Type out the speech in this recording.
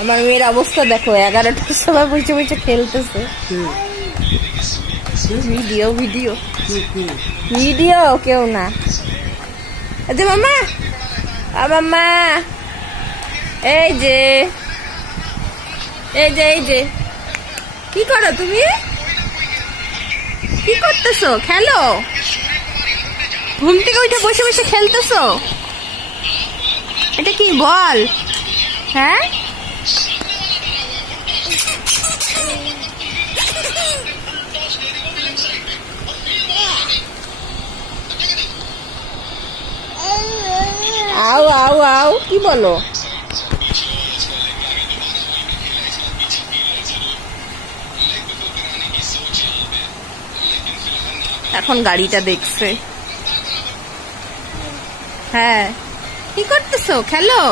আমার মেয়ের অবস্থা দেখো, 11টার সময় বসে বসে খেলতেছে। ভিডিও ভিডিও ভিডিও, কেউ না। আচ্ছা মামা, মামা, এই যে এই যে এই যে, কি করো তুমি? কি করতেছো? খেলো। ঘুম থেকে উঠে বসে বসে খেলতেছো? এটা কি বল? হ্যাঁ, আও আও আও, কি বলো? এখন গাড়িটা দেখছে। হ্যাঁ, কি করতেছো? খেলো।